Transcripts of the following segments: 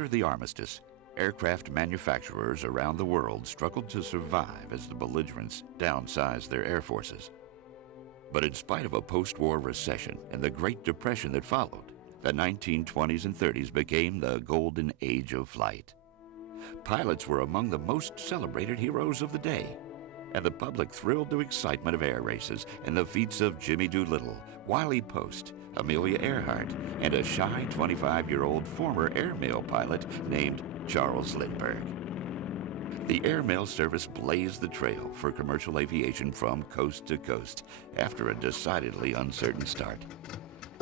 After the armistice, aircraft manufacturers around the world struggled to survive as the belligerents downsized their air forces. But in spite of a post-war recession and the Great Depression that followed, the 1920s and 30s became the golden age of flight. Pilots were among the most celebrated heroes of the day, and the public thrilled to excitement of air races and the feats of Jimmy Doolittle, Wiley Post, Amelia Earhart, and a shy 25-year-old former airmail pilot named Charles Lindbergh. The airmail service blazed the trail for commercial aviation from coast to coast after a decidedly uncertain start.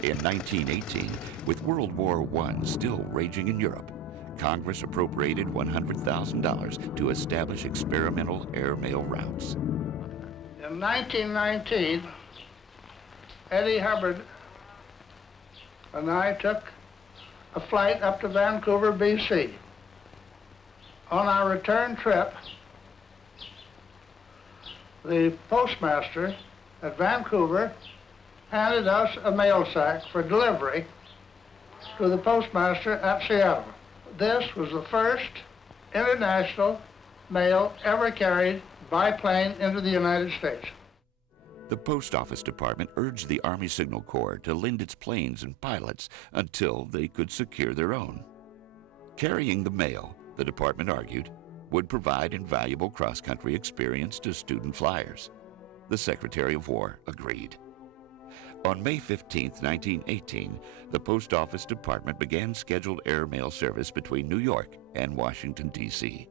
In 1918, with World War I still raging in Europe, Congress appropriated $100,000 to establish experimental airmail routes. In 1919, Eddie Hubbard and I took a flight up to Vancouver, BC. On our return trip, the postmaster at Vancouver handed us a mail sack for delivery to the postmaster at Seattle. This was the first international mail ever carried by plane into the United States. The Post Office Department urged the Army Signal Corps to lend its planes and pilots until they could secure their own. Carrying the mail, the department argued, would provide invaluable cross-country experience to student flyers. The Secretary of War agreed. On May 15, 1918, the Post Office Department began scheduled airmail service between New York and Washington, D.C.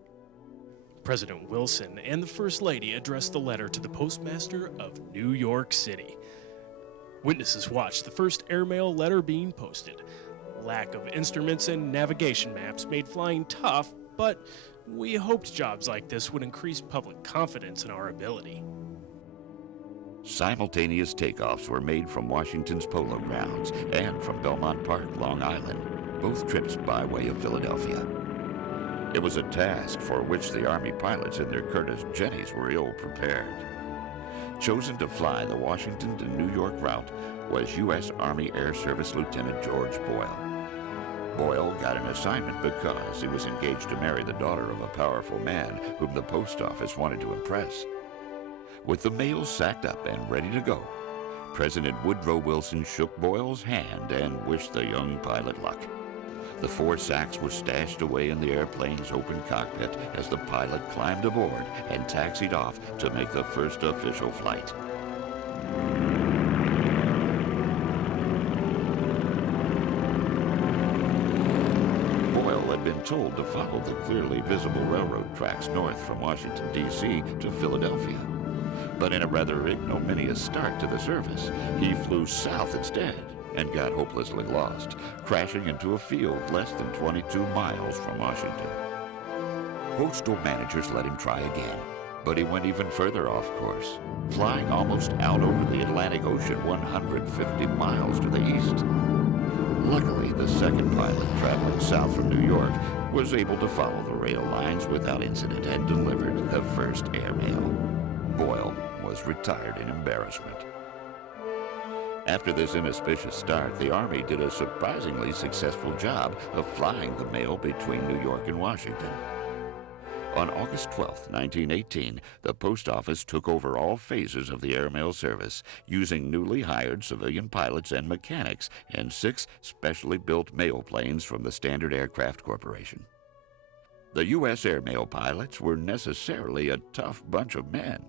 President Wilson and the First Lady addressed the letter to the postmaster of New York City. Witnesses watched the first airmail letter being posted. Lack of instruments and navigation maps made flying tough, but we hoped jobs like this would increase public confidence in our ability. Simultaneous takeoffs were made from Washington's Polo Grounds and from Belmont Park, Long Island, both trips by way of Philadelphia. It was a task for which the Army pilots in their Curtiss Jennies were ill prepared. Chosen to fly the Washington to New York route was U.S. Army Air Service Lieutenant George Boyle. Boyle got an assignment because he was engaged to marry the daughter of a powerful man whom the post office wanted to impress. With the mail sacked up and ready to go, President Woodrow Wilson shook Boyle's hand and wished the young pilot luck. The 4 sacks were stashed away in the airplane's open cockpit as the pilot climbed aboard and taxied off to make the first official flight. Boyle had been told to follow the clearly visible railroad tracks north from Washington, D.C. to Philadelphia. But in a rather ignominious start to the service, he flew south instead and got hopelessly lost, crashing into a field less than 22 miles from Washington. Postal managers let him try again, but he went even further off course, flying almost out over the Atlantic Ocean 150 miles to the east. Luckily, the second pilot, traveling south from New York, was able to follow the rail lines without incident and delivered the first airmail. Boyle was retired in embarrassment. After this inauspicious start, the Army did a surprisingly successful job of flying the mail between New York and Washington. On August 12, 1918, the Post Office took over all phases of the airmail service, using newly hired civilian pilots and mechanics and 6 specially built mail planes from the Standard Aircraft Corporation. The U.S. airmail pilots were necessarily a tough bunch of men.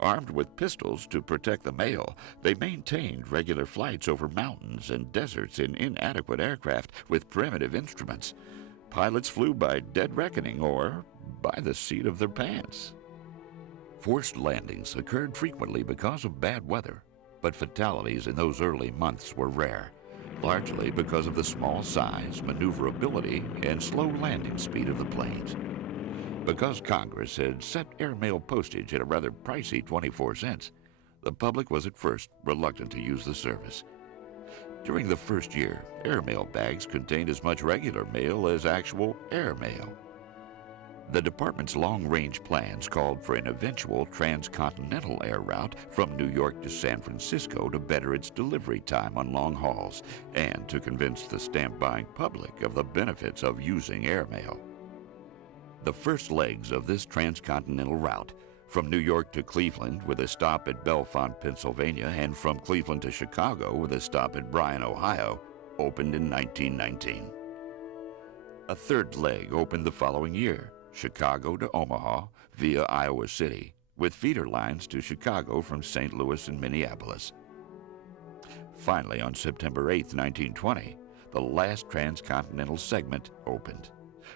Armed with pistols to protect the mail, they maintained regular flights over mountains and deserts in inadequate aircraft with primitive instruments. Pilots flew by dead reckoning or by the seat of their pants. Forced landings occurred frequently because of bad weather, but fatalities in those early months were rare, largely because of the small size, maneuverability, and slow landing speed of the planes. Because Congress had set airmail postage at a rather pricey 24 cents, the public was at first reluctant to use the service. During the first year, airmail bags contained as much regular mail as actual airmail. The department's long-range plans called for an eventual transcontinental air route from New York to San Francisco to better its delivery time on long hauls and to convince the stamp-buying public of the benefits of using airmail. The first legs of this transcontinental route, from New York to Cleveland with a stop at Bellefonte, Pennsylvania, and from Cleveland to Chicago with a stop at Bryan, Ohio, opened in 1919. A third leg opened the following year, Chicago to Omaha via Iowa City, with feeder lines to Chicago from St. Louis and Minneapolis. Finally, on September 8, 1920, the last transcontinental segment opened,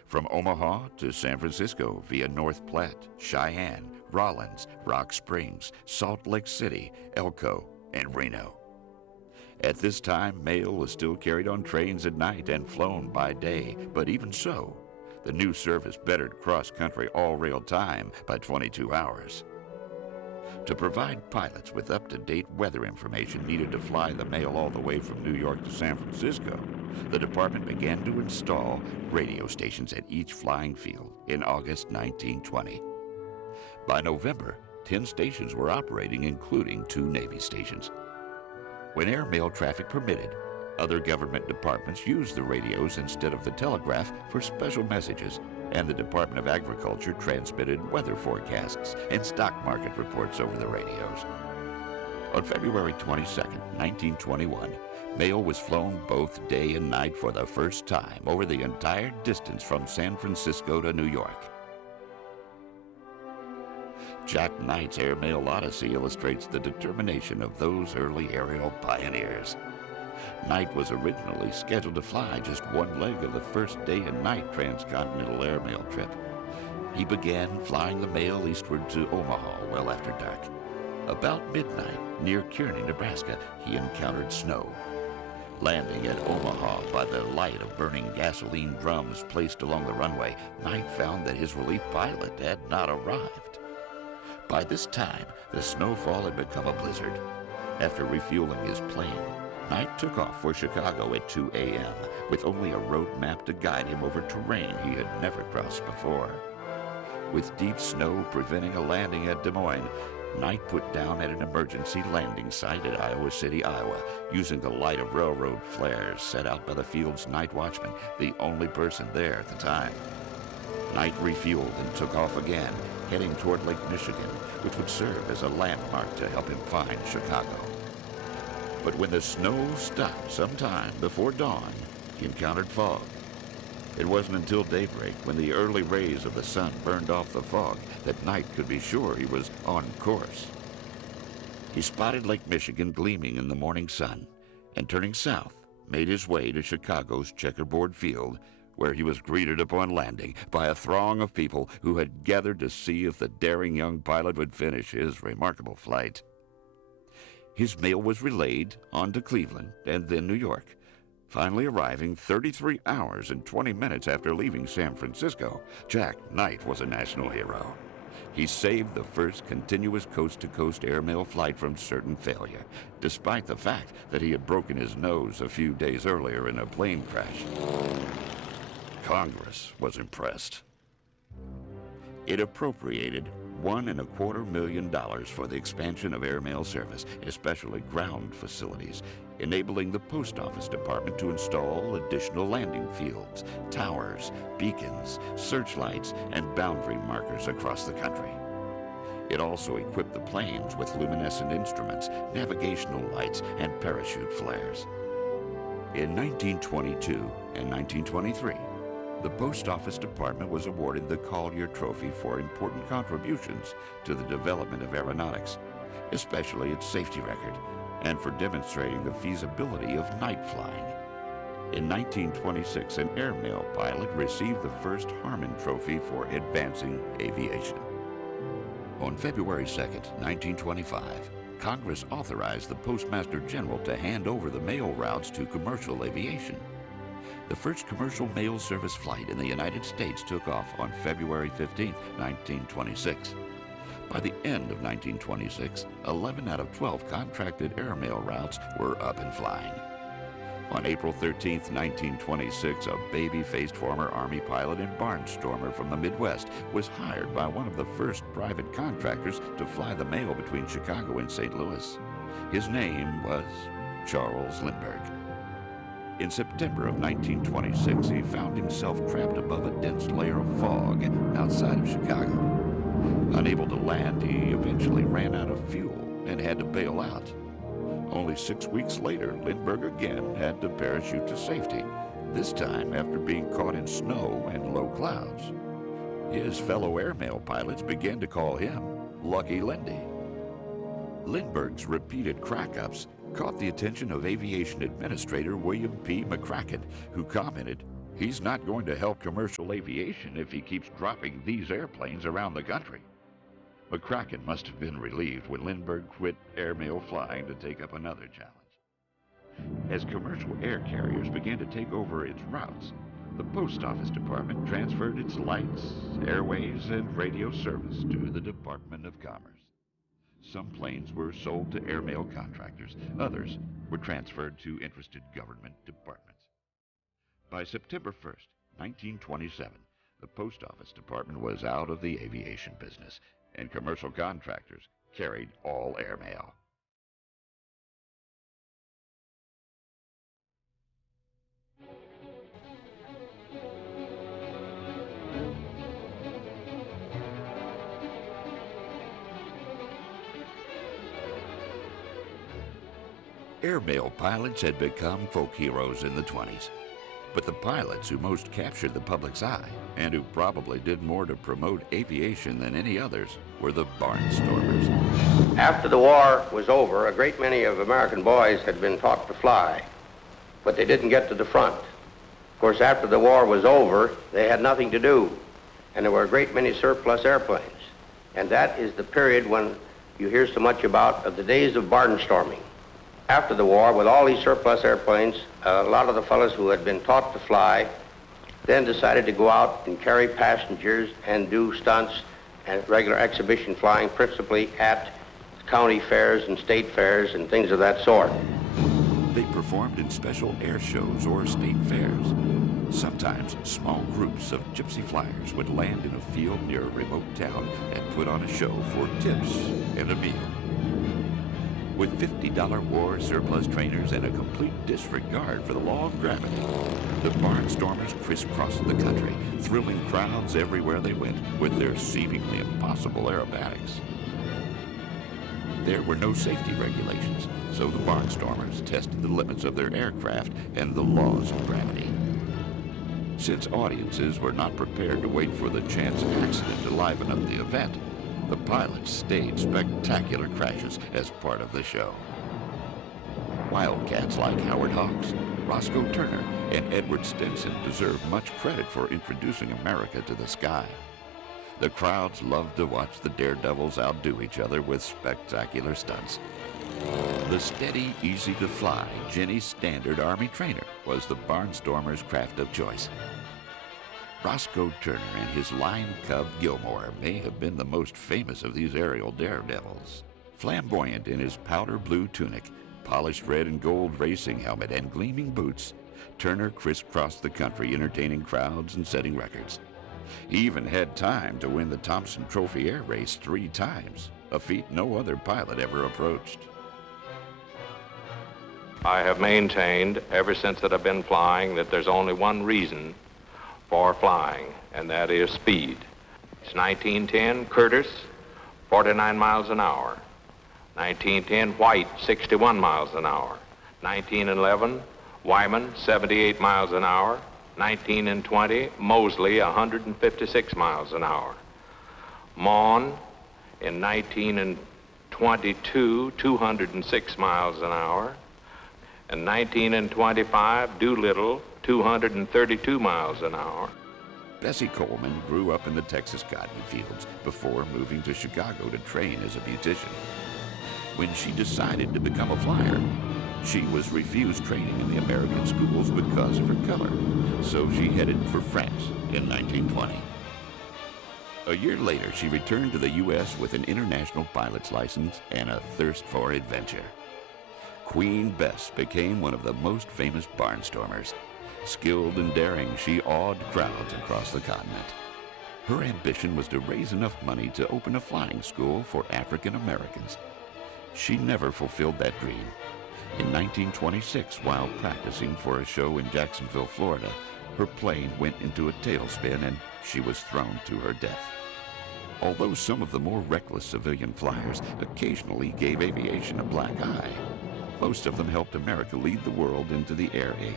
from Omaha to San Francisco via North Platte, Cheyenne, Rollins, Rock Springs, Salt Lake City, Elko, and Reno. At this time, mail was still carried on trains at night and flown by day, but even so, the new service bettered cross-country all-rail time by 22 hours. To provide pilots with up-to-date weather information needed to fly the mail all the way from New York to San Francisco, the department began to install radio stations at each flying field in August 1920. By November, 10 stations were operating, including 2 Navy stations. When airmail traffic permitted, other government departments used the radios instead of the telegraph for special messages, and the Department of Agriculture transmitted weather forecasts and stock market reports over the radios. On February 22, 1921, mail was flown both day and night for the first time over the entire distance from San Francisco to New York. Jack Knight's Airmail Odyssey illustrates the determination of those early aerial pioneers. Knight was originally scheduled to fly just one leg of the first day and night transcontinental airmail trip. He began flying the mail eastward to Omaha well after dark. About midnight, near Kearney, Nebraska, he encountered snow. Landing at Omaha by the light of burning gasoline drums placed along the runway, Knight found that his relief pilot had not arrived. By this time, the snowfall had become a blizzard. After refueling his plane, Knight took off for Chicago at 2 a.m. with only a road map to guide him over terrain he had never crossed before. With deep snow preventing a landing at Des Moines, Knight put down at an emergency landing site at Iowa City, Iowa, using the light of railroad flares set out by the field's night watchman, the only person there at the time. Knight refueled and took off again, heading toward Lake Michigan, which would serve as a landmark to help him find Chicago. But when the snow stopped sometime before dawn, he encountered fog. It wasn't until daybreak, when the early rays of the sun burned off the fog, that Knight could be sure he was on course. He spotted Lake Michigan gleaming in the morning sun, and turning south, made his way to Chicago's checkerboard field, where he was greeted upon landing by a throng of people who had gathered to see if the daring young pilot would finish his remarkable flight. His mail was relayed on to Cleveland and then New York, finally arriving 33 hours and 20 minutes after leaving San Francisco. Jack Knight was a national hero. He saved the first continuous coast-to-coast airmail flight from certain failure, despite the fact that he had broken his nose a few days earlier in a plane crash. Congress was impressed. It appropriated $1.25 million for the expansion of airmail service, especially ground facilities, enabling the Post Office Department to install additional landing fields, towers, beacons, searchlights, and boundary markers across the country. It also equipped the planes with luminescent instruments, navigational lights, and parachute flares. In 1922 and 1923, the Post Office Department was awarded the Collier Trophy for important contributions to the development of aeronautics, especially its safety record, and for demonstrating the feasibility of night flying. In 1926, an airmail pilot received the first Harmon Trophy for advancing aviation. On February 2, 1925, Congress authorized the Postmaster General to hand over the mail routes to commercial aviation. The first commercial mail service flight in the United States took off on February 15, 1926. By the end of 1926, 11 out of 12 contracted airmail routes were up and flying. On April 13, 1926, a baby-faced former Army pilot and barnstormer from the Midwest was hired by one of the first private contractors to fly the mail between Chicago and St. Louis. His name was Charles Lindbergh. In September of 1926, he found himself trapped above a dense layer of fog outside of Chicago. Unable to land, he eventually ran out of fuel and had to bail out. Only 6 weeks later, Lindbergh again had to parachute to safety, this time after being caught in snow and low clouds. His fellow airmail pilots began to call him Lucky Lindy. Lindbergh's repeated crack-ups caught the attention of aviation administrator William P. McCracken, who commented, "He's not going to help commercial aviation if he keeps dropping these airplanes around the country." McCracken must have been relieved when Lindbergh quit airmail flying to take up another challenge. As commercial air carriers began to take over its routes, the Post Office Department transferred its lights, airways, and radio service to the Department of Commerce. Some planes were sold to airmail contractors. Others were transferred to interested government departments. By September 1st, 1927, the Post Office Department was out of the aviation business, and commercial contractors carried all airmail. Airmail pilots had become folk heroes in the 20s. But the pilots who most captured the public's eye, and who probably did more to promote aviation than any others, were the barnstormers. After the war was over, a great many of American boys had been taught to fly, but they didn't get to the front. Of course, after the war was over, they had nothing to do, and there were a great many surplus airplanes. And that is the period when you hear so much about of the days of barnstorming. After the war, with all these surplus airplanes, a lot of the fellows who had been taught to fly then decided to go out and carry passengers and do stunts and regular exhibition flying, principally at county fairs and state fairs and things of that sort. They performed in special air shows or state fairs. Sometimes small groups of gypsy flyers would land in a field near a remote town and put on a show for tips and a meal. With $50 war surplus trainers and a complete disregard for the law of gravity, the barnstormers crisscrossed the country, thrilling crowds everywhere they went with their seemingly impossible aerobatics. There were no safety regulations, so the barnstormers tested the limits of their aircraft and the laws of gravity. Since audiences were not prepared to wait for the chance accident to liven up the event, the pilots staged spectacular crashes as part of the show. Wildcats like Howard Hawks, Roscoe Turner, and Edward Stinson deserve much credit for introducing America to the sky. The crowds loved to watch the daredevils outdo each other with spectacular stunts. The steady, easy-to-fly Jenny Standard Army trainer was the barnstormer's craft of choice. Roscoe Turner and his lion cub Gilmore may have been the most famous of these aerial daredevils. Flamboyant in his powder blue tunic, polished red and gold racing helmet, and gleaming boots, Turner crisscrossed the country entertaining crowds and setting records. He even had time to win the Thompson Trophy Air Race 3 times, a feat no other pilot ever approached. I have maintained ever since that I've been flying that there's only one reason for flying, and that is speed. It's 1910 Curtis, 49 miles an hour. 1910 White, 61 miles an hour. 1911 Wyman, 78 miles an hour. 1920 Mosley, 156 miles an hour. Maughan in 1922, 206 miles an hour. And 1925 Doolittle, 232 miles an hour. Bessie Coleman grew up in the Texas cotton fields before moving to Chicago to train as a beautician. When she decided to become a flyer, she was refused training in the American schools because of her color, so she headed for France in 1920. A year later, she returned to the U.S. with an international pilot's license and a thirst for adventure. Queen Bess became one of the most famous barnstormers. Skilled and daring, she awed crowds across the continent. Her ambition was to raise enough money to open a flying school for African Americans. She never fulfilled that dream. In 1926, while practicing for a show in Jacksonville, Florida, her plane went into a tailspin and she was thrown to her death. Although some of the more reckless civilian flyers occasionally gave aviation a black eye, most of them helped America lead the world into the air age.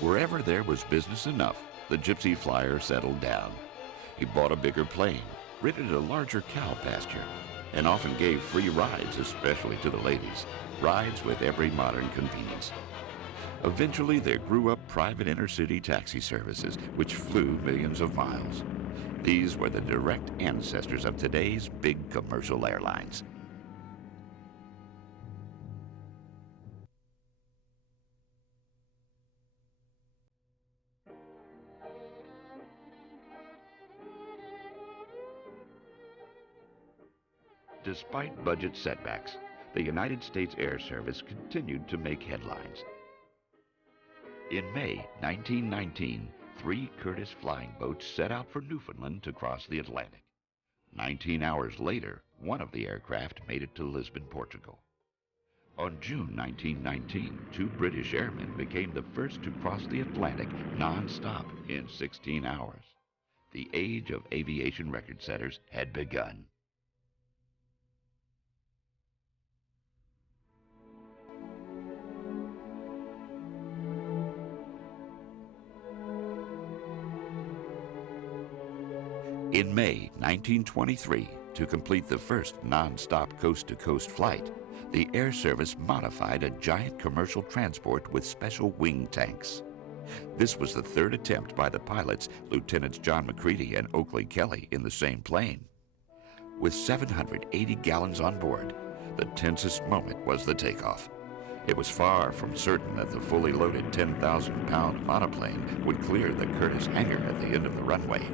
Wherever there was business enough, the gypsy flyer settled down. He bought a bigger plane, rented a larger cow pasture, and often gave free rides, especially to the ladies, rides with every modern convenience. Eventually, there grew up private inner-city taxi services, which flew millions of miles. These were the direct ancestors of today's big commercial airlines. Despite budget setbacks, the United States Air Service continued to make headlines. In May 1919, 3 Curtiss flying boats set out for Newfoundland to cross the Atlantic. 19 hours later, one of the aircraft made it to Lisbon, Portugal. On June 1919, 2 British airmen became the first to cross the Atlantic non-stop in 16 hours. The age of aviation record setters had begun. In May 1923, to complete the first non-stop coast-to-coast flight, the Air Service modified a giant commercial transport with special wing tanks. This was the 3rd attempt by the pilots, Lieutenants John McCready and Oakley Kelly, in the same plane. With 780 gallons on board, the tensest moment was the takeoff. It was far from certain that the fully loaded 10,000-pound monoplane would clear the Curtiss hangar at the end of the runway.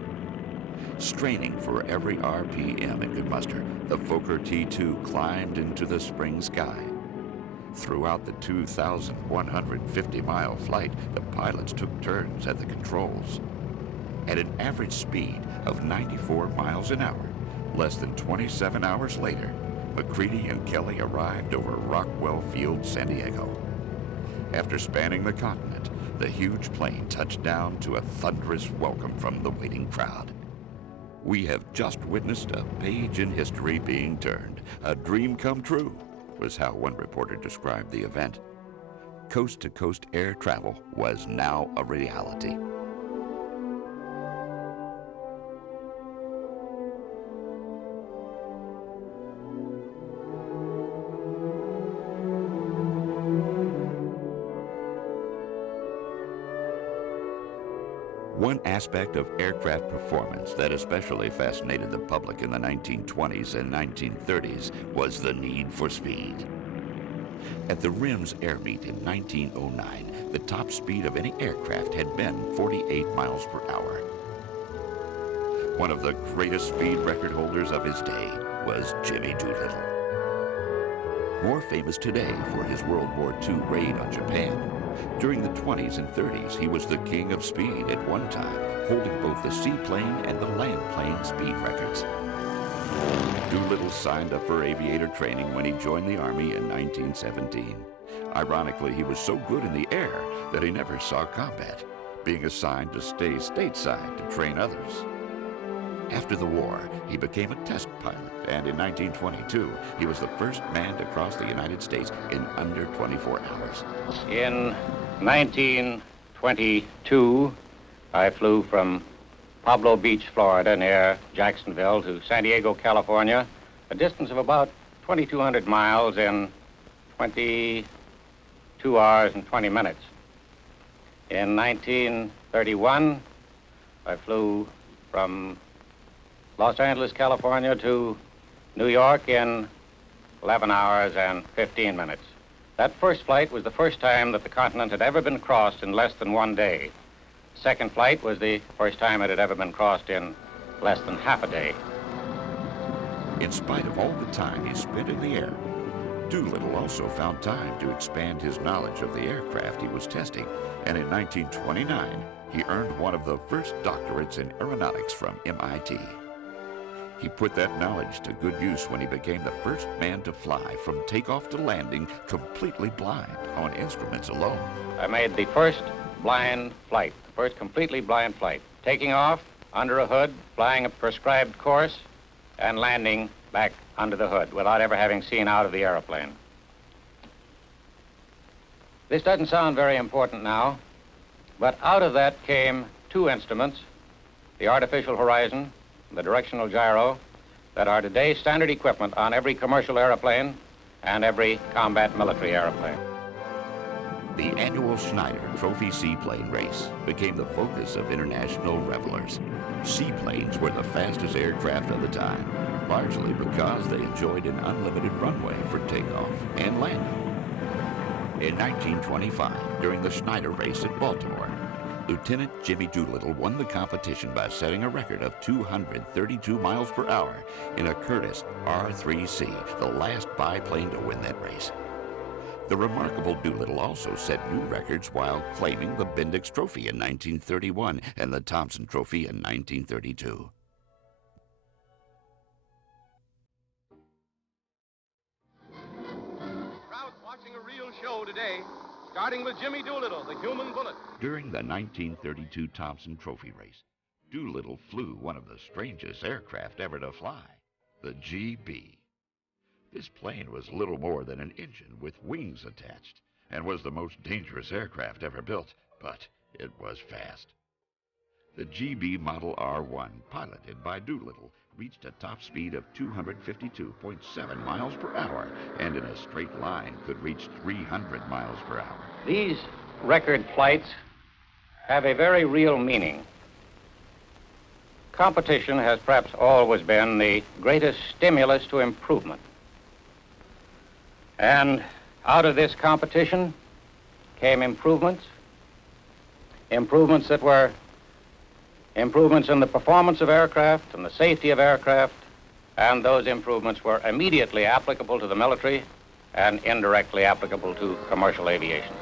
Straining for every RPM it could muster, the Fokker T-2 climbed into the spring sky. Throughout the 2,150-mile flight, the pilots took turns at the controls. At an average speed of 94 miles an hour, less than 27 hours later, McCready and Kelly arrived over Rockwell Field, San Diego. After spanning the continent, the huge plane touched down to a thunderous welcome from the waiting crowd. We have just witnessed a page in history being turned. A dream come true, was how one reporter described the event. Coast-to-coast air travel was now a reality. One aspect of aircraft performance that especially fascinated the public in the 1920s and 1930s was the need for speed. At the RIMS Air Meet in 1909, the top speed of any aircraft had been 48 miles per hour. One of the greatest speed record holders of his day was Jimmy Doolittle. More famous today for his World War II raid on Japan, during the 20s and 30s, he was the king of speed at one time, holding both the seaplane and the land plane speed records. Doolittle signed up for aviator training when he joined the Army in 1917. Ironically, he was so good in the air that he never saw combat, being assigned to stay stateside to train others. After the war, he became a test pilot, and in 1922, he was the first man to cross the United States in under 24 hours. In 1922, I flew from Pablo Beach, Florida, near Jacksonville, to San Diego, California, a distance of about 2,200 miles in 22 hours and 20 minutes. In 1931, I flew from Los Angeles, California to New York in 11 hours and 15 minutes. That first flight was the first time that the continent had ever been crossed in less than 1 day. Second flight was the first time it had ever been crossed in less than half a day. In spite of all the time he spent in the air, Doolittle also found time to expand his knowledge of the aircraft he was testing, and in 1929, he earned one of the first doctorates in aeronautics from MIT. He put that knowledge to good use when he became the first man to fly from takeoff to landing completely blind on instruments alone. I made the first blind flight, the first completely blind flight, taking off under a hood, flying a prescribed course, and landing back under the hood without ever having seen out of the airplane. This doesn't sound very important now, but out of that came two instruments, the artificial horizon, the directional gyro, that are today standard equipment on every commercial airplane and every combat military airplane. The annual Schneider Trophy Seaplane Race became the focus of international revelers. Seaplanes were the fastest aircraft of the time, largely because they enjoyed an unlimited runway for takeoff and landing. In 1925, during the Schneider race at Baltimore, Lieutenant Jimmy Doolittle won the competition by setting a record of 232 miles per hour in a Curtiss R-3C, the last biplane to win that race. The remarkable Doolittle also set new records while claiming the Bendix Trophy in 1931 and the Thompson Trophy in 1932. Crowds watching a real show today, starting with Jimmy Doolittle, the human bullet. During the 1932 Thompson Trophy race, Doolittle flew one of the strangest aircraft ever to fly, the GB. This plane was little more than an engine with wings attached and was the most dangerous aircraft ever built, but it was fast. The GB Model R1, piloted by Doolittle, reached a top speed of 252.7 miles per hour and in a straight line could reach 300 miles per hour. These record flights have a very real meaning. Competition has perhaps always been the greatest stimulus to improvement. And out of this competition came improvements that were improvements in the performance of aircraft and the safety of aircraft, and those improvements were immediately applicable to the military and indirectly applicable to commercial aviation.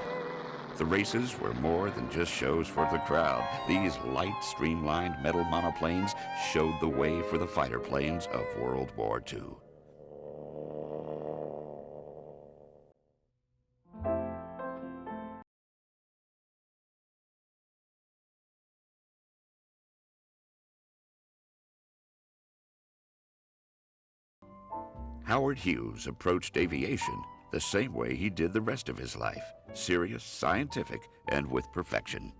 The races were more than just shows for the crowd. These light, streamlined metal monoplanes showed the way for the fighter planes of World War II. Howard Hughes approached aviation the same way he did the rest of his life, serious, scientific, and with perfection.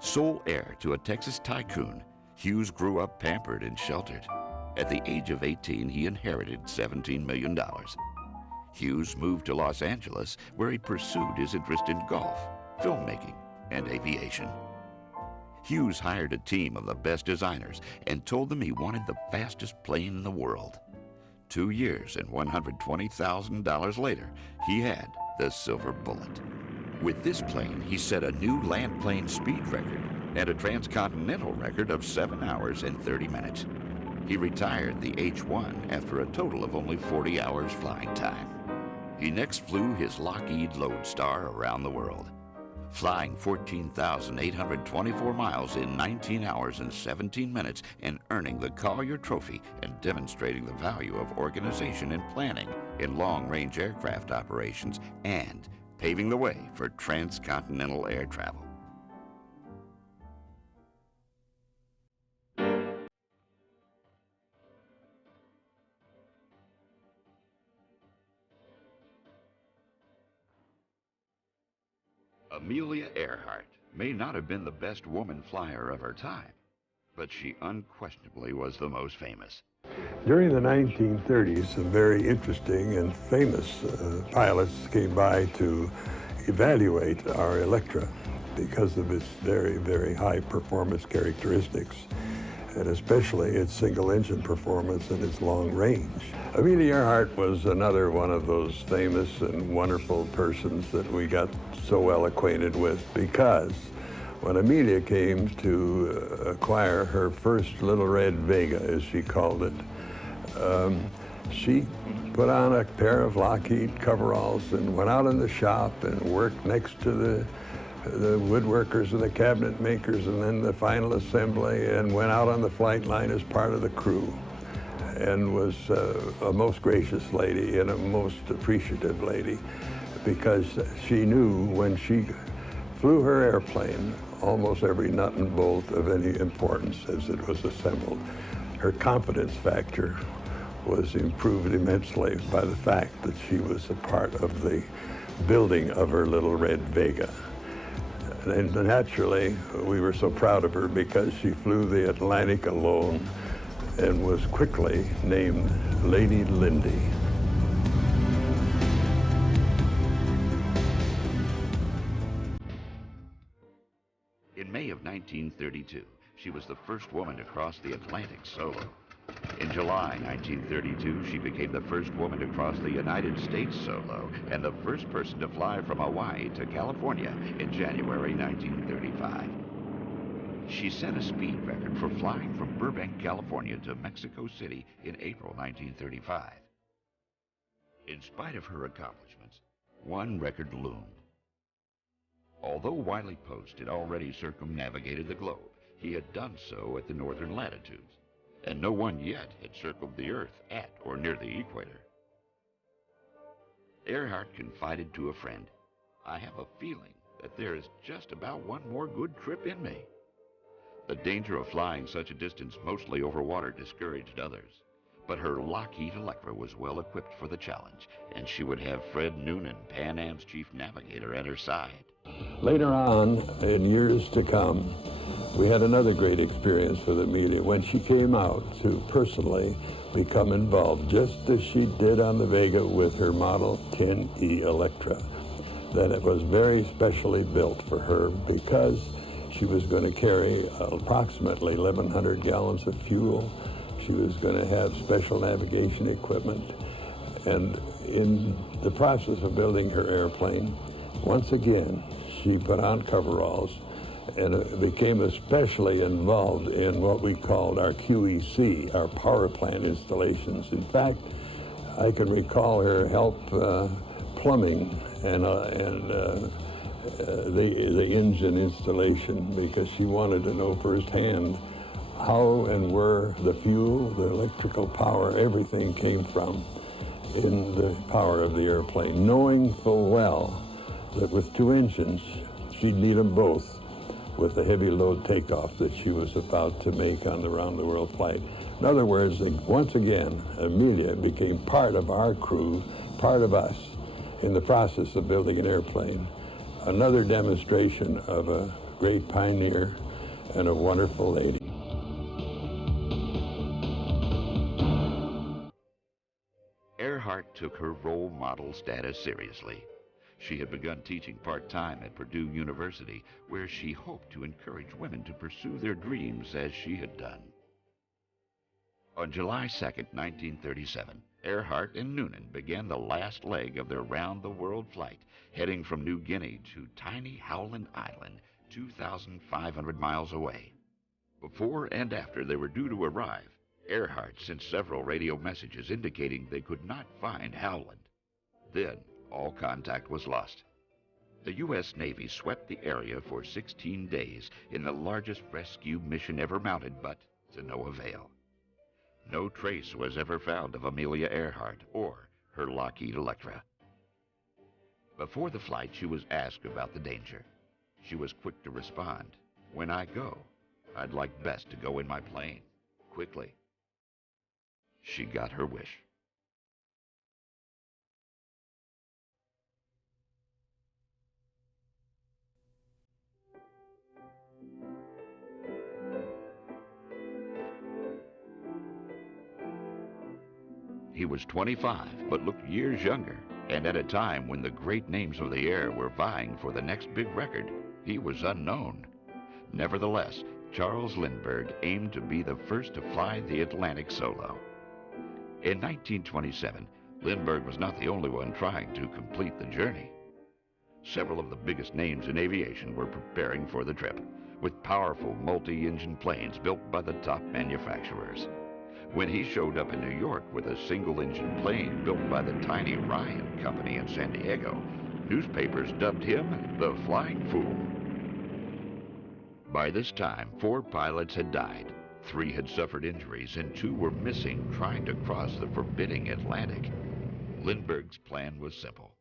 Sole heir to a Texas tycoon, Hughes grew up pampered and sheltered. At the age of 18, he inherited $17 million. Hughes moved to Los Angeles, where he pursued his interest in golf, filmmaking, and aviation. Hughes hired a team of the best designers and told them he wanted the fastest plane in the world. 2 years and $120,000 later, he had the Silver Bullet. With this plane, he set a new land plane speed record and a transcontinental record of 7 hours and 30 minutes. He retired the H-1 after a total of only 40 hours flying time. He next flew his Lockheed Lodestar around the world, flying 14,824 miles in 19 hours and 17 minutes and earning the Collier Trophy and demonstrating the value of organization and planning in long-range aircraft operations and paving the way for transcontinental air travel. Amelia Earhart may not have been the best woman flyer of her time, but she unquestionably was the most famous. During the 1930s, some very interesting and famous pilots came by to evaluate our Electra because of its very, very high performance characteristics, and especially its single-engine performance and its long range. Amelia Earhart was another one of those famous and wonderful persons that we got so well acquainted with, because when Amelia came to acquire her first Little Red Vega, as she called it, She put on a pair of Lockheed coveralls and went out in the shop and worked next to the woodworkers and the cabinet makers and then the final assembly, and went out on the flight line as part of the crew, and was a most gracious lady and a most appreciative lady, because she knew when she flew her airplane, almost every nut and bolt of any importance as it was assembled, her confidence factor was improved immensely by the fact that she was a part of the building of her little red Vega. And naturally, we were so proud of her because she flew the Atlantic alone and was quickly named Lady Lindy. In May of 1932, she was the first woman to cross the Atlantic solo. In July 1932, she became the first woman to cross the United States solo and the first person to fly from Hawaii to California in January 1935. She set a speed record for flying from Burbank, California to Mexico City in April 1935. In spite of her accomplishments, one record loomed. Although Wiley Post had already circumnavigated the globe, he had done so at the northern latitudes, and no one yet had circled the Earth at or near the equator. Earhart confided to a friend, "I have a feeling that there is just about one more good trip in me." The danger of flying such a distance mostly over water discouraged others, but her Lockheed Electra was well equipped for the challenge, and she would have Fred Noonan, Pan Am's chief navigator, at her side. Later on, in years to come, we had another great experience with Amelia when she came out to personally become involved, just as she did on the Vega with her Model 10E Electra, that it was very specially built for her because she was going to carry approximately 1,100 gallons of fuel. She was going to have special navigation equipment. And in the process of building her airplane, once again, she put on coveralls and became especially involved in what we called our QEC, our power plant installations. In fact, I can recall her help plumbing and the engine installation, because she wanted to know firsthand how and where the fuel, the electrical power, everything came from in the power of the airplane, knowing full well that with two engines, she'd need them both with the heavy load takeoff that she was about to make on the round-the-world flight. In other words, once again, Amelia became part of our crew, part of us, in the process of building an airplane. Another demonstration of a great pioneer and a wonderful lady. Earhart took her role model status seriously. She had begun teaching part-time at Purdue University, where she hoped to encourage women to pursue their dreams as she had done. On July 2nd, 1937, Earhart and Noonan began the last leg of their round-the-world flight, heading from New Guinea to tiny Howland Island, 2,500 miles away. Before and after they were due to arrive, Earhart sent several radio messages indicating they could not find Howland. Then, all contact was lost. The U.S. Navy swept the area for 16 days in the largest rescue mission ever mounted, but to no avail. No trace was ever found of Amelia Earhart or her Lockheed Electra. Before the flight, she was asked about the danger. She was quick to respond, "When I go, I'd like best to go in my plane, quickly." She got her wish. He was 25, but looked years younger, and at a time when the great names of the air were vying for the next big record, he was unknown. Nevertheless, Charles Lindbergh aimed to be the first to fly the Atlantic solo. In 1927, Lindbergh was not the only one trying to complete the journey. Several of the biggest names in aviation were preparing for the trip, with powerful multi-engine planes built by the top manufacturers. When he showed up in New York with a single-engine plane built by the tiny Ryan Company in San Diego, newspapers dubbed him the Flying Fool. By this time, 4 pilots had died, 3 had suffered injuries, and 2 were missing trying to cross the forbidding Atlantic. Lindbergh's plan was simple.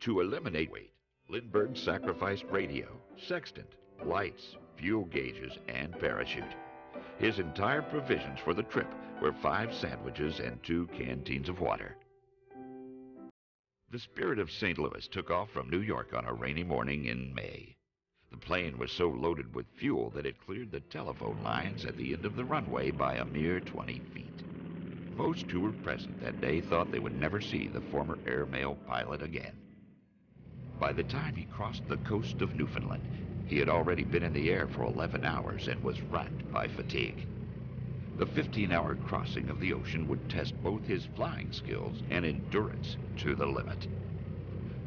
To eliminate weight, Lindbergh sacrificed radio, sextant, lights, fuel gauges, and parachute. His entire provisions for the trip were 5 sandwiches and 2 canteens of water. The Spirit of St. Louis took off from New York on a rainy morning in May. The plane was so loaded with fuel that it cleared the telephone lines at the end of the runway by a mere 20 feet. Most who were present that day thought they would never see the former airmail pilot again. By the time he crossed the coast of Newfoundland, he had already been in the air for 11 hours and was racked by fatigue. The 15-hour crossing of the ocean would test both his flying skills and endurance to the limit.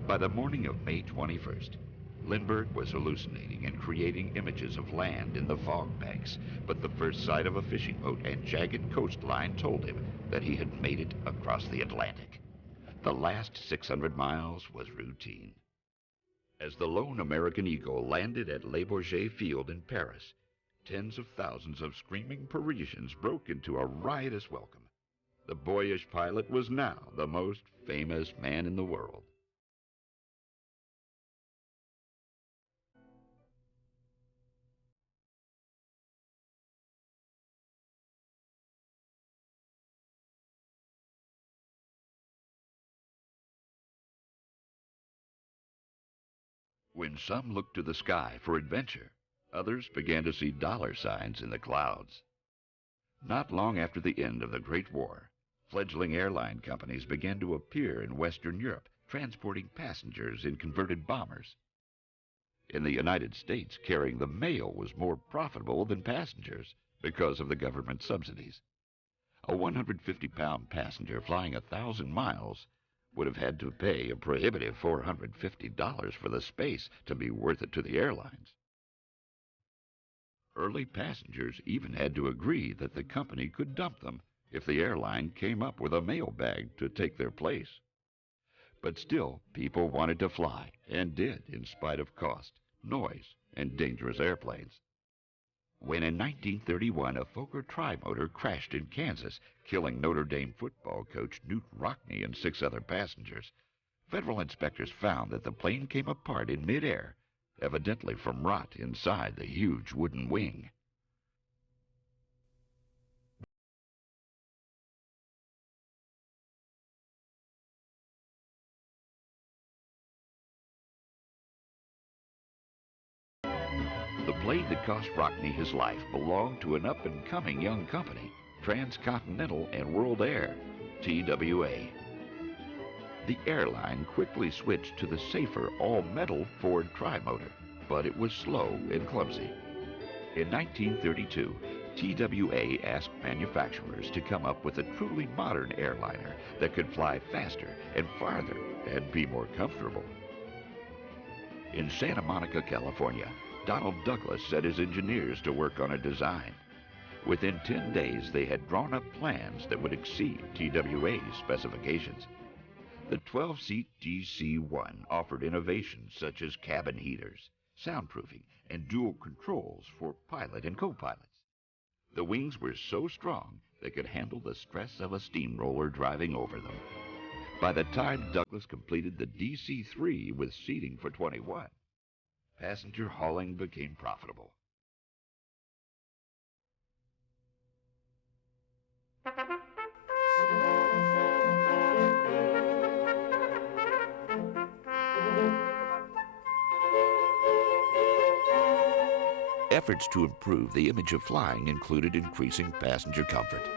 By the morning of May 21st, Lindbergh was hallucinating and creating images of land in the fog banks, but the first sight of a fishing boat and jagged coastline told him that he had made it across the Atlantic. The last 600 miles was routine. As the lone American Eagle landed at Le Bourget Field in Paris, tens of thousands of screaming Parisians broke into a riotous welcome. The boyish pilot was now the most famous man in the world. When some looked to the sky for adventure, others began to see dollar signs in the clouds. Not long after the end of the Great War, fledgling airline companies began to appear in Western Europe, transporting passengers in converted bombers. In the United States, carrying the mail was more profitable than passengers because of the government subsidies. A 150-pound passenger flying 1,000 miles would have had to pay a prohibitive $450 for the space to be worth it to the airlines. Early passengers even had to agree that the company could dump them if the airline came up with a mail bag to take their place. But still, people wanted to fly, and did, in spite of cost, noise, and dangerous airplanes. When in 1931 a Fokker trimotor crashed in Kansas, killing Notre Dame football coach Newt Rockne and 6 other passengers, federal inspectors found that the plane came apart in midair, evidently from rot inside the huge wooden wing. The plane that cost Rockne his life belonged to an up-and-coming young company, Transcontinental and World Air, TWA. The airline quickly switched to the safer all-metal Ford trimotor, but it was slow and clumsy. In 1932, TWA asked manufacturers to come up with a truly modern airliner that could fly faster and farther and be more comfortable. In Santa Monica, California, Donald Douglas set his engineers to work on a design. Within 10 days, they had drawn up plans that would exceed TWA's specifications. The 12-seat DC-1 offered innovations such as cabin heaters, soundproofing, and dual controls for pilot and co-pilots. The wings were so strong they could handle the stress of a steamroller driving over them. By the time Douglas completed the DC-3 with seating for 21, passenger hauling became profitable. Efforts to improve the image of flying included increasing passenger comfort.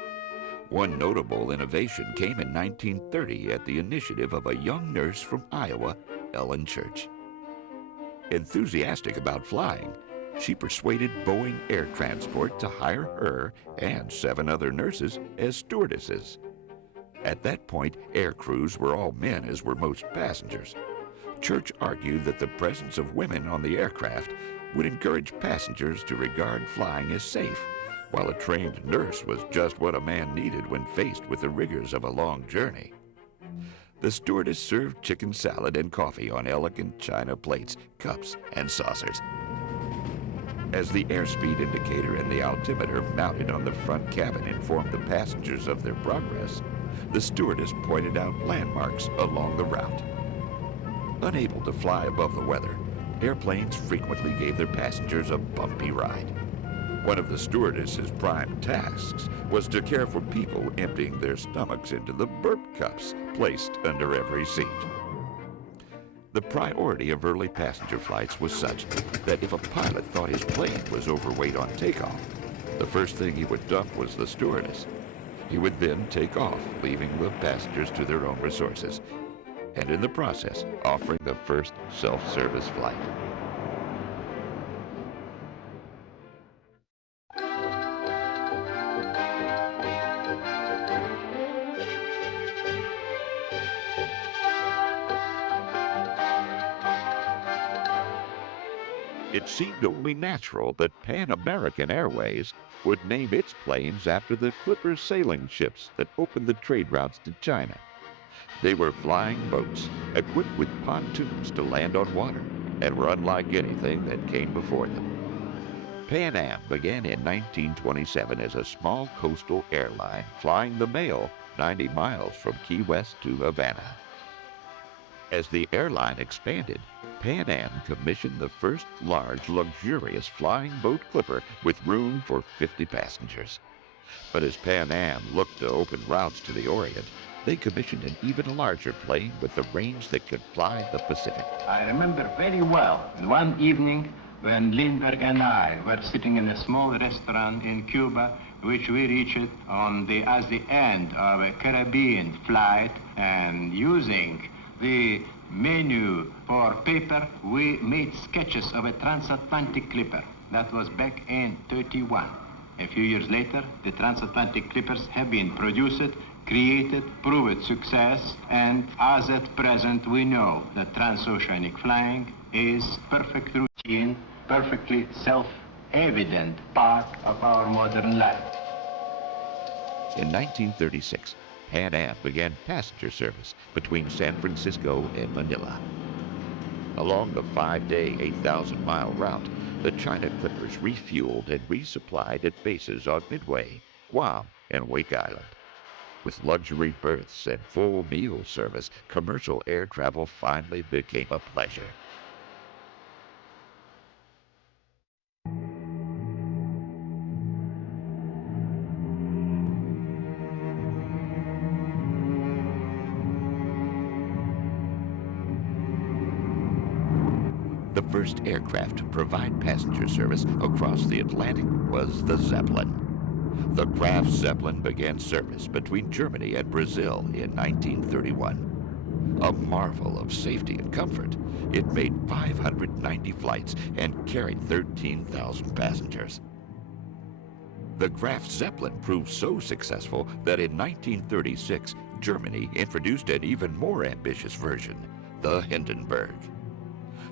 One notable innovation came in 1930 at the initiative of a young nurse from Iowa, Ellen Church. Enthusiastic about flying, she persuaded Boeing Air Transport to hire her and 7 other nurses as stewardesses. At that point, air crews were all men, as were most passengers. Church argued that the presence of women on the aircraft would encourage passengers to regard flying as safe, while a trained nurse was just what a man needed when faced with the rigors of a long journey. The stewardess served chicken salad and coffee on elegant china plates, cups, and saucers. As the airspeed indicator and the altimeter mounted on the front cabin informed the passengers of their progress, the stewardess pointed out landmarks along the route. Unable to fly above the weather, airplanes frequently gave their passengers a bumpy ride. One of the stewardess's prime tasks was to care for people emptying their stomachs into the burp cups placed under every seat. The priority of early passenger flights was such that if a pilot thought his plane was overweight on takeoff, the first thing he would dump was the stewardess. He would then take off, leaving the passengers to their own resources, and in the process, offering the first self-service flight. It seemed only natural that Pan American Airways would name its planes after the clipper sailing ships that opened the trade routes to China. They were flying boats equipped with pontoons to land on water and were unlike anything that came before them. Pan Am began in 1927 as a small coastal airline flying the mail 90 miles from Key West to Havana. As the airline expanded, Pan Am commissioned the first large, luxurious flying boat clipper with room for 50 passengers. But as Pan Am looked to open routes to the Orient, they commissioned an even larger plane with the range that could fly the Pacific. I remember very well one evening when Lindbergh and I were sitting in a small restaurant in Cuba, which we reached as the end of a Caribbean flight, and using the menu for paper, we made sketches of a transatlantic clipper. That was back in '31. A few years later, the transatlantic clippers have been produced, created, proved success, and as at present we know that transoceanic flying is perfect routine, perfectly self-evident part of our modern life. In 1936, Pan Am began passenger service between San Francisco and Manila. Along the 5-day, 8,000-mile route, the China clippers refueled and resupplied at bases on Midway, Guam, and Wake Island. With luxury berths and full meal service, commercial air travel finally became a pleasure. The first aircraft to provide passenger service across the Atlantic was the Zeppelin. The Graf Zeppelin began service between Germany and Brazil in 1931. A marvel of safety and comfort, it made 590 flights and carried 13,000 passengers. The Graf Zeppelin proved so successful that in 1936, Germany introduced an even more ambitious version, the Hindenburg.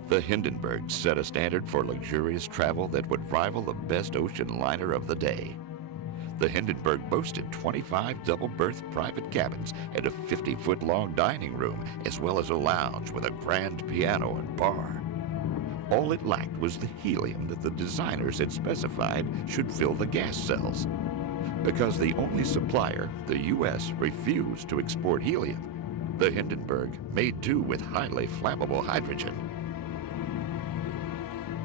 The Hindenburg set a standard for luxurious travel that would rival the best ocean liner of the day. The Hindenburg boasted 25 double-berth private cabins and a 50-foot-long dining room, as well as a lounge with a grand piano and bar. All it lacked was the helium that the designers had specified should fill the gas cells. Because the only supplier, the U.S., refused to export helium, the Hindenburg made do with highly flammable hydrogen.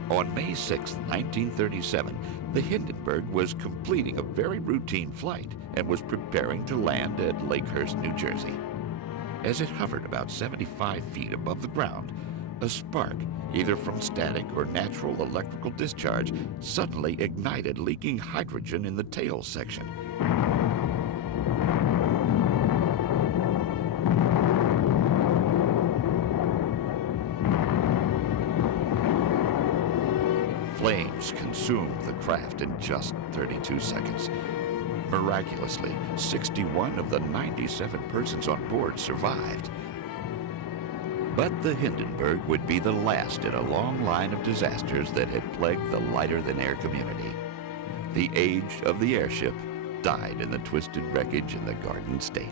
On May 6, 1937, the Hindenburg was completing a very routine flight and was preparing to land at Lakehurst, New Jersey. As it hovered about 75 feet above the ground, a spark, either from static or natural electrical discharge, suddenly ignited leaking hydrogen in the tail section. Flames consumed the craft in just 32 seconds. Miraculously, 61 of the 97 persons on board survived. But the Hindenburg would be the last in a long line of disasters that had plagued the lighter-than-air community. The age of the airship died in the twisted wreckage in the Garden State.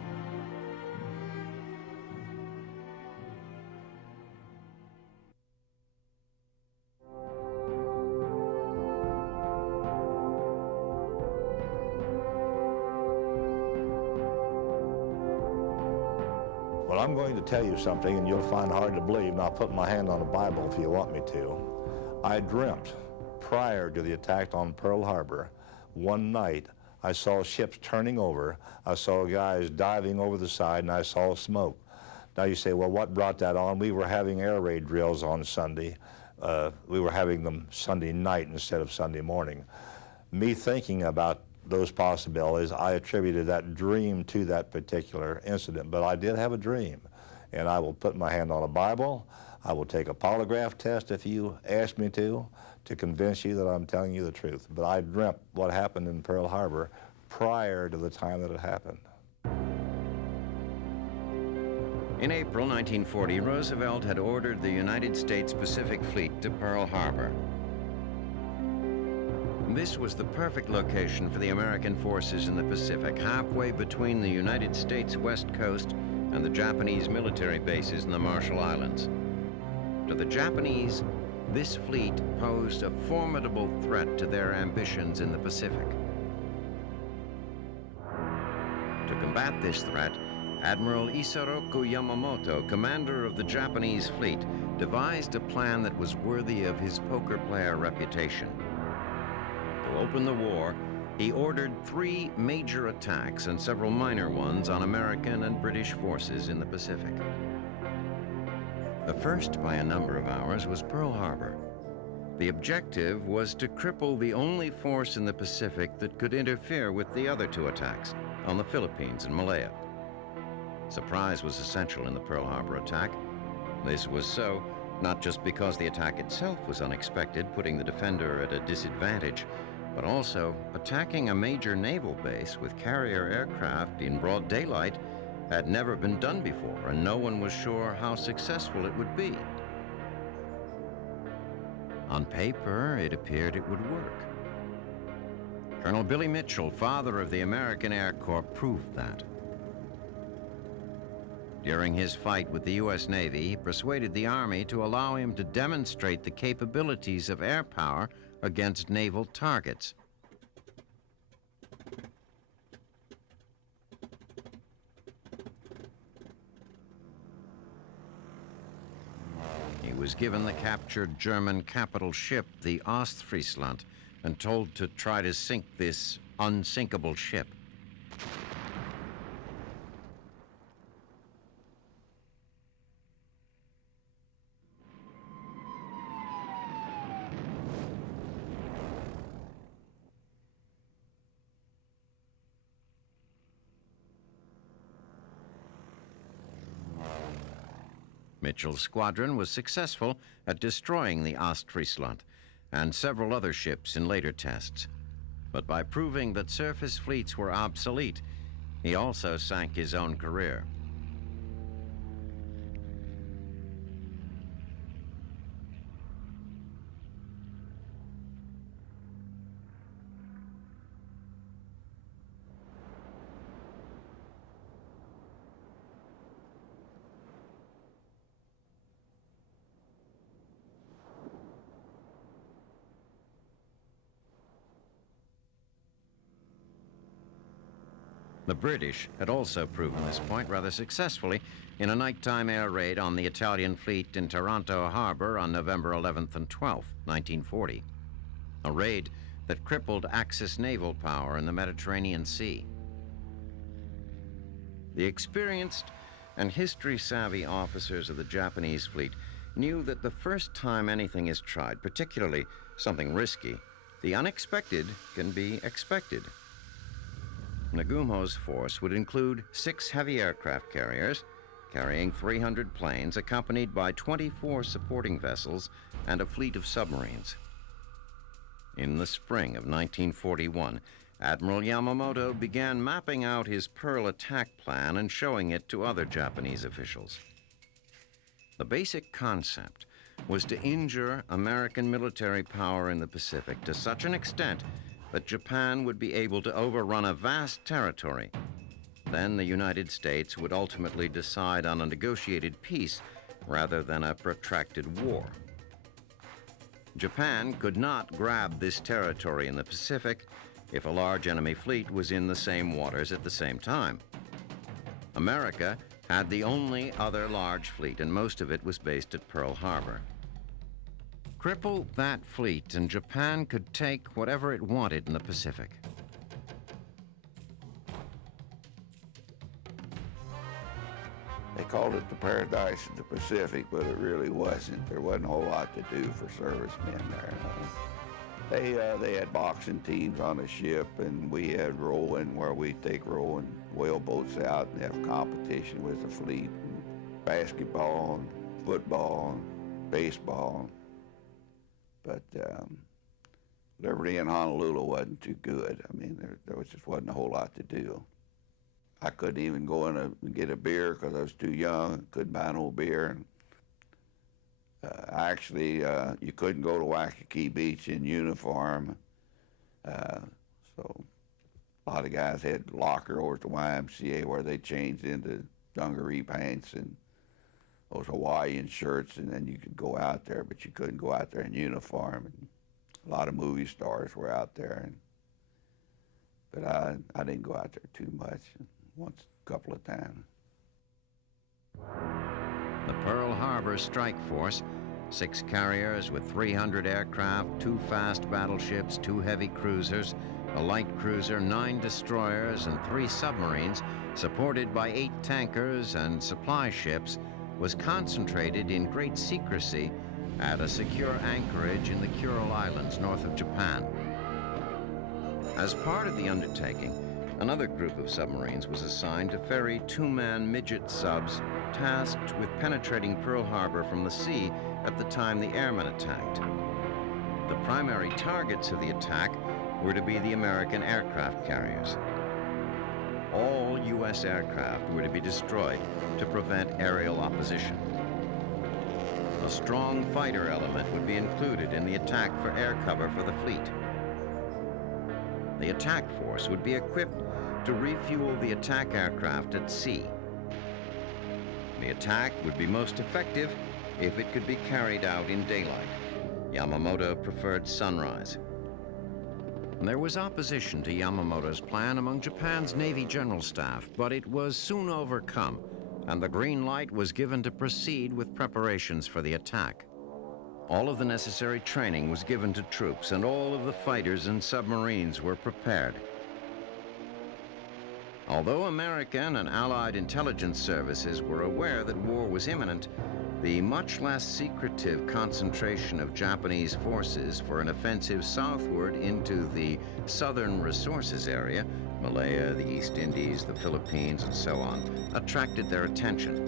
Well, I'm going to tell you something, and you'll find hard to believe, and I'll put my hand on the Bible if you want me to. I dreamt, prior to the attack on Pearl Harbor, one night I saw ships turning over, I saw guys diving over the side, and I saw smoke. Now you say, well, what brought that on? We were having air raid drills on Sunday. We were having them Sunday night instead of Sunday morning. Me thinking about those possibilities, I attributed that dream to that particular incident. But I did have a dream, and I will put my hand on a Bible. I will take a polygraph test if you ask me to convince you that I'm telling you the truth. But I dreamt what happened in Pearl Harbor prior to the time that it happened. In April 1940, Roosevelt had ordered the United States Pacific Fleet to Pearl Harbor. This was the perfect location for the American forces in the Pacific, halfway between the United States West Coast and the Japanese military bases in the Marshall Islands. To the Japanese, this fleet posed a formidable threat to their ambitions in the Pacific. To combat this threat, Admiral Isoroku Yamamoto, commander of the Japanese fleet, devised a plan that was worthy of his poker player reputation. To open the war, he ordered 3 major attacks and several minor ones on American and British forces in the Pacific. The first, by a number of hours, was Pearl Harbor. The objective was to cripple the only force in the Pacific that could interfere with the other 2 attacks on the Philippines and Malaya. Surprise was essential in the Pearl Harbor attack. This was so not just because the attack itself was unexpected, putting the defender at a disadvantage, but also attacking a major naval base with carrier aircraft in broad daylight had never been done before, and no one was sure how successful it would be. On paper, it appeared it would work. Colonel Billy Mitchell, father of the American Air Corps, proved that. During his fight with the U.S. Navy, he persuaded the Army to allow him to demonstrate the capabilities of air power against naval targets. He was given the captured German capital ship, the Ostfriesland, and told to try to sink this unsinkable ship. Mitchell's squadron was successful at destroying the Ostfriesland and several other ships in later tests. But by proving that surface fleets were obsolete, he also sank his own career. The British had also proven this point rather successfully in a nighttime air raid on the Italian fleet in Taranto Harbor on November 11th and 12th, 1940. A raid that crippled Axis naval power in the Mediterranean Sea. The experienced and history-savvy officers of the Japanese fleet knew that the first time anything is tried, particularly something risky, the unexpected can be expected. Nagumo's force would include 6 heavy aircraft carriers, carrying 300 planes, accompanied by 24 supporting vessels and a fleet of submarines. In the spring of 1941, Admiral Yamamoto began mapping out his Pearl attack plan and showing it to other Japanese officials. The basic concept was to injure American military power in the Pacific to such an extent that Japan would be able to overrun a vast territory. Then the United States would ultimately decide on a negotiated peace rather than a protracted war. Japan could not grab this territory in the Pacific if a large enemy fleet was in the same waters at the same time. America had the only other large fleet, and most of it was based at Pearl Harbor. Cripple that fleet, and Japan could take whatever it wanted in the Pacific. They called it the paradise of the Pacific, but it really wasn't. There wasn't a whole lot to do for servicemen there. They had boxing teams on the ship, and we had rowing, where we'd take rowing whaleboats out and have competition with the fleet. And basketball, and football, and baseball. But Liberty and Honolulu wasn't too good. I mean, there just wasn't a whole lot to do. I couldn't even go in and get a beer because I was too young. Couldn't buy no beer. Actually, you couldn't go to Waikiki Beach in uniform. So a lot of guys had locker over at the YMCA where they changed into dungaree pants and those Hawaiian shirts, and then you could go out there, but you couldn't go out there in uniform. And a lot of movie stars were out there, but I didn't go out there too much. Once, a couple of times. The Pearl Harbor Strike Force, 6 carriers with 300 aircraft, 2 fast battleships, 2 heavy cruisers, a light cruiser, 9 destroyers, and 3 submarines, supported by 8 tankers and supply ships, was concentrated in great secrecy at a secure anchorage in the Kuril Islands north of Japan. As part of the undertaking, another group of submarines was assigned to ferry 2-man midget subs tasked with penetrating Pearl Harbor from the sea at the time the airmen attacked. The primary targets of the attack were to be the American aircraft carriers. All U.S. aircraft were to be destroyed to prevent aerial opposition. A strong fighter element would be included in the attack for air cover for the fleet. The attack force would be equipped to refuel the attack aircraft at sea. The attack would be most effective if it could be carried out in daylight. Yamamoto preferred sunrise. There was opposition to Yamamoto's plan among Japan's Navy General Staff, but it was soon overcome, and the green light was given to proceed with preparations for the attack. All of the necessary training was given to troops, and all of the fighters and submarines were prepared. Although American and Allied intelligence services were aware that war was imminent, the much less secretive concentration of Japanese forces for an offensive southward into the southern resources area, Malaya, the East Indies, the Philippines, and so on, attracted their attention.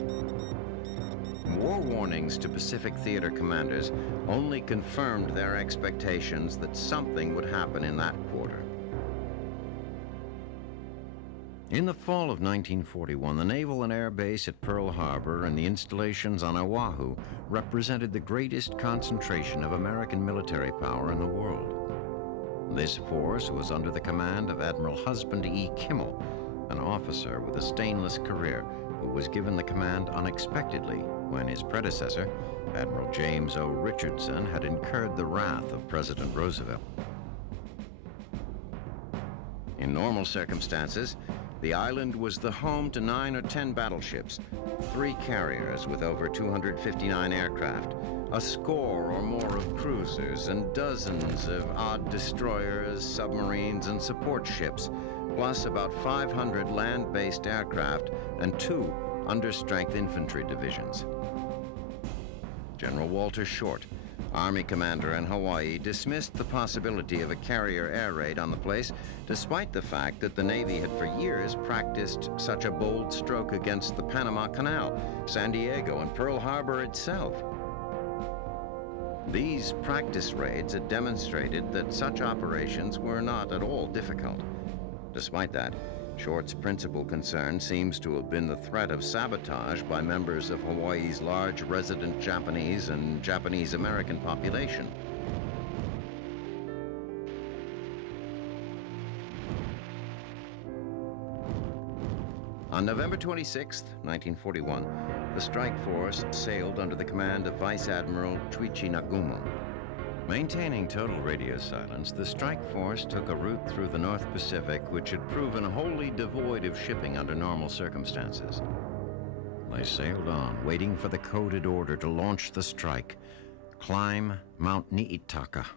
War warnings to Pacific Theater commanders only confirmed their expectations that something would happen in that quarter. In the fall of 1941, the naval and air base at Pearl Harbor and the installations on Oahu represented the greatest concentration of American military power in the world. This force was under the command of Admiral Husband E. Kimmel, an officer with a stainless career who was given the command unexpectedly when his predecessor, Admiral James O. Richardson, had incurred the wrath of President Roosevelt. In normal circumstances, the island was the home to 9 or 10 battleships, 3 carriers with over 259 aircraft, a score or more of cruisers, and dozens of odd destroyers, submarines, and support ships, plus about 500 land-based aircraft and 2 understrength infantry divisions. General Walter Short, Army commander in Hawaii, dismissed the possibility of a carrier air raid on the place, despite the fact that the Navy had for years practiced such a bold stroke against the Panama Canal, San Diego, and Pearl Harbor itself. These practice raids had demonstrated that such operations were not at all difficult. Despite that, Short's principal concern seems to have been the threat of sabotage by members of Hawaii's large resident Japanese and Japanese-American population. On November 26, 1941, the strike force sailed under the command of Vice Admiral Chuichi Nagumo. Maintaining total radio silence, the strike force took a route through the North Pacific which had proven wholly devoid of shipping under normal circumstances. They sailed on, waiting for the coded order to launch the strike. Climb Mount Niitaka.